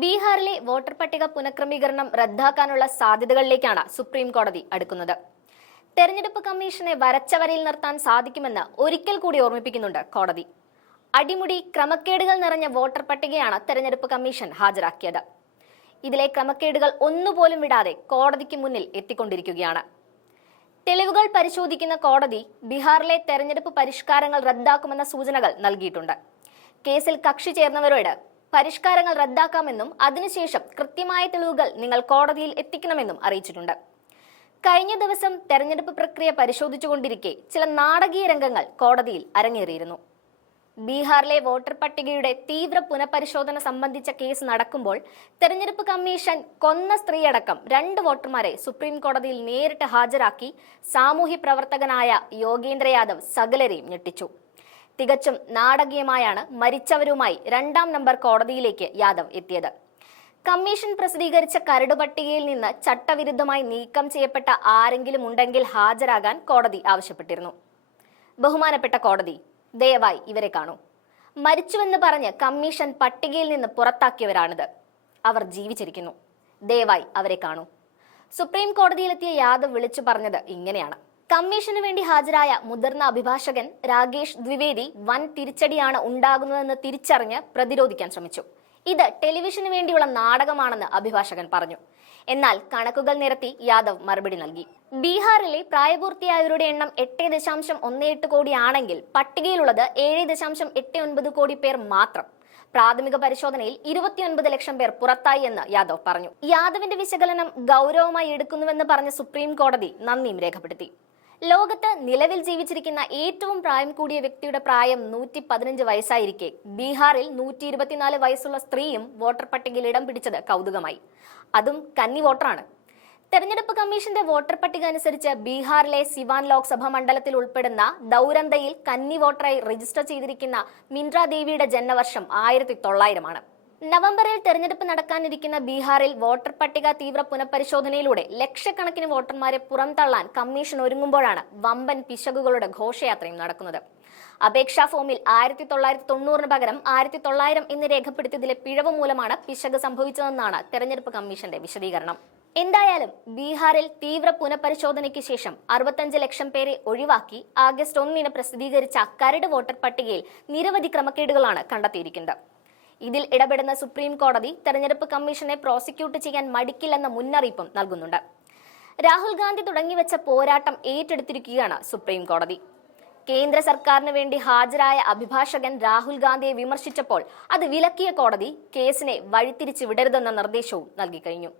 ബീഹാറിലെ വോട്ടർ പട്ടിക പുനഃക്രമീകരണം റദ്ദാക്കാനുള്ള സാധ്യതകളിലേക്കാണ് സുപ്രീം കോടതി അടുക്കുന്നത്. തെരഞ്ഞെടുപ്പ് കമ്മീഷനെ വരച്ച വരയിൽ നിർത്താൻ സാധിക്കുമെന്ന് ഒരിക്കൽ കൂടി ഓർമ്മിപ്പിക്കുന്നുണ്ട് കോടതി. അടിമുടി ക്രമക്കേടുകൾ നിറഞ്ഞ വോട്ടർ പട്ടികയാണ് തെരഞ്ഞെടുപ്പ് കമ്മീഷൻ ഹാജരാക്കിയത്. ഇതിലെ ക്രമക്കേടുകൾ ഒന്നുപോലും വിടാതെ കോടതിക്ക് മുന്നിൽ എത്തിക്കൊണ്ടിരിക്കുകയാണ്. തെളിവുകൾ പരിശോധിക്കുന്ന കോടതി ബീഹാറിലെ തെരഞ്ഞെടുപ്പ് പരിഷ്കാരങ്ങൾ റദ്ദാക്കുമെന്ന സൂചനകൾ നൽകിയിട്ടുണ്ട്. കേസിൽ കക്ഷി ചേർന്നവരോട് പരിഷ്കാരങ്ങൾ റദ്ദാക്കാമെന്നും അതിനുശേഷം കൃത്യമായ തെളിവുകൾ നിങ്ങൾ കോടതിയിൽ എത്തിക്കണമെന്നും അറിയിച്ചിട്ടുണ്ട്. കഴിഞ്ഞ ദിവസം തെരഞ്ഞെടുപ്പ് പ്രക്രിയ പരിശോധിച്ചുകൊണ്ടിരിക്കെ ചില നാടകീയ രംഗങ്ങൾ കോടതിയിൽ അരങ്ങേറിയിരുന്നു. ബീഹാറിലെ വോട്ടർ പട്ടികയുടെ തീവ്ര പുനഃപരിശോധന സംബന്ധിച്ച കേസ് നടക്കുമ്പോൾ തെരഞ്ഞെടുപ്പ് കമ്മീഷൻ കൊന്ന സ്ത്രീയടക്കം രണ്ട് വോട്ടർമാരെ സുപ്രീം കോടതിയിൽ നേരിട്ട് ഹാജരാക്കി സാമൂഹ്യ പ്രവർത്തകനായ യോഗേന്ദ്ര യാദവ് സകലരെയും ഞെട്ടിച്ചു. തികച്ചും നാടകീയമായാണ് മരിച്ചവരുമായി രണ്ടാം നമ്പർ കോടതിയിലേക്ക് യാദവ് എത്തിയത്. കമ്മീഷൻ പ്രസിദ്ധീകരിച്ച കരട് പട്ടികയിൽ നിന്ന് ചട്ടവിരുദ്ധമായി നീക്കം ചെയ്യപ്പെട്ട ആരെങ്കിലും ഉണ്ടെങ്കിൽ ഹാജരാകാൻ കോടതി ആവശ്യപ്പെട്ടിരുന്നു. ബഹുമാനപ്പെട്ട കോടതി ദയവായി ഇവരെ കാണൂ. മരിച്ചുവെന്ന് പറഞ്ഞ് കമ്മീഷൻ പട്ടികയിൽ നിന്ന് പുറത്താക്കിയവരാണിത്. അവർ ജീവിച്ചിരിക്കുന്നു. ദയവായി അവരെ കാണൂ. സുപ്രീം കോടതിയിലെത്തിയ യാദവ് വിളിച്ചു പറഞ്ഞത് ഇങ്ങനെയാണ്. കമ്മീഷന് വേണ്ടി ഹാജരായ മുതിർന്ന അഭിഭാഷകൻ രാകേഷ് ദ്വിവേദി വൻ തിരിച്ചടിയാണ് ഉണ്ടാകുന്നതെന്ന് തിരിച്ചറിഞ്ഞ് പ്രതിരോധിക്കാൻ ശ്രമിച്ചു. ഇത് ടെലിവിഷന് വേണ്ടിയുള്ള നാടകമാണെന്ന് അഭിഭാഷകൻ പറഞ്ഞു. എന്നാൽ കണക്കുകൾ നിരത്തി യാദവ് മറുപടി നൽകി. ബീഹാറിലെ പ്രായപൂർത്തിയായവരുടെ എണ്ണം എട്ട് ദശാംശം ഒന്ന് എട്ട് കോടിയാണെങ്കിൽ പട്ടികയിലുള്ളത് ഏഴ് ദശാംശം എട്ട് ഒൻപത് കോടി പേർ മാത്രം. പ്രാഥമിക പരിശോധനയിൽ ഇരുപത്തിയൊൻപത് ലക്ഷം പേർ പുറത്തായി എന്ന് യാദവ് പറഞ്ഞു. യാദവിന്റെ വിശകലനം ഗൗരവമായി എടുക്കുന്നുവെന്ന് പറഞ്ഞ സുപ്രീം കോടതി നന്ദിയും രേഖപ്പെടുത്തി. ലോകത്ത് നിലവിൽ ജീവിച്ചിരിക്കുന്ന ഏറ്റവും പ്രായം കൂടിയ വ്യക്തിയുടെ പ്രായം നൂറ്റി പതിനഞ്ച് വയസ്സായിരിക്കെ. ബീഹാറിൽ നൂറ്റി ഇരുപത്തിനാല് വയസ്സുള്ള സ്ത്രീയും വോട്ടർ പട്ടികയിൽ ഇടം പിടിച്ചത് കൗതുകമായി. അതും കന്നി വോട്ടറാണ്. തെരഞ്ഞെടുപ്പ് കമ്മീഷന്റെ വോട്ടർ പട്ടിക അനുസരിച്ച് ബീഹാറിലെ സിവാൻ ലോക്സഭാ മണ്ഡലത്തിൽ ഉൾപ്പെടുന്ന ദൗരന്തയിൽ കന്നി വോട്ടറായി രജിസ്റ്റർ ചെയ്തിരിക്കുന്ന മിൻട്ര ദേവിയുടെ ജന്മവർഷം ആയിരത്തി തൊള്ളായിരമാണ്. നവംബറിൽ തെരഞ്ഞെടുപ്പ് നടക്കാനിരിക്കുന്ന ബീഹാറിൽ വോട്ടർ പട്ടിക തീവ്ര പുനഃപരിശോധനയിലൂടെ ലക്ഷക്കണക്കിന് വോട്ടർമാരെ പുറംതള്ളാൻ കമ്മീഷൻ ഒരുങ്ങുമ്പോഴാണ് വമ്പൻ പിശകുകളുടെ ഘോഷയാത്രയും നടക്കുന്നത്. അപേക്ഷാ ഫോമിൽ ആയിരത്തി തൊള്ളായിരത്തി തൊണ്ണൂറിന് പകരം ആയിരത്തി തൊള്ളായിരം എന്ന് രേഖപ്പെടുത്തിയതിലെ പിഴവ് മൂലമാണ് പിശക് സംഭവിച്ചതെന്നാണ് തെരഞ്ഞെടുപ്പ് കമ്മീഷന്റെ വിശദീകരണം. എന്തായാലും ബീഹാറിൽ തീവ്ര പുനഃപരിശോധനയ്ക്ക് ശേഷം അറുപത്തഞ്ച് ലക്ഷം പേരെ ഒഴിവാക്കി ആഗസ്റ്റ് ഒന്നിന് പ്രസിദ്ധീകരിച്ച കരട് വോട്ടർ പട്ടികയിൽ നിരവധി ക്രമക്കേടുകളാണ് കണ്ടെത്തിയിരിക്കുന്നത്. ഇതിൽ ഇടപെടുന്ന സുപ്രീം കോടതി തെരഞ്ഞെടുപ്പ് കമ്മീഷനെ പ്രോസിക്യൂട്ട് ചെയ്യാൻ മടിക്കില്ലെന്ന മുന്നറിയിപ്പും നൽകുന്നുണ്ട്. രാഹുൽ ഗാന്ധി തുടങ്ങിവെച്ച പോരാട്ടം ഏറ്റെടുത്തിരിക്കുകയാണ് സുപ്രീം കോടതി. കേന്ദ്ര സർക്കാരിന് വേണ്ടി ഹാജരായ അഭിഭാഷകൻ രാഹുൽ ഗാന്ധിയെ വിമർശിച്ചപ്പോൾ അത് വിലക്കിയ കോടതി കേസിനെ വഴിതിരിച്ചു വിടരുതെന്ന നിർദ്ദേശവും നൽകി കഴിഞ്ഞു.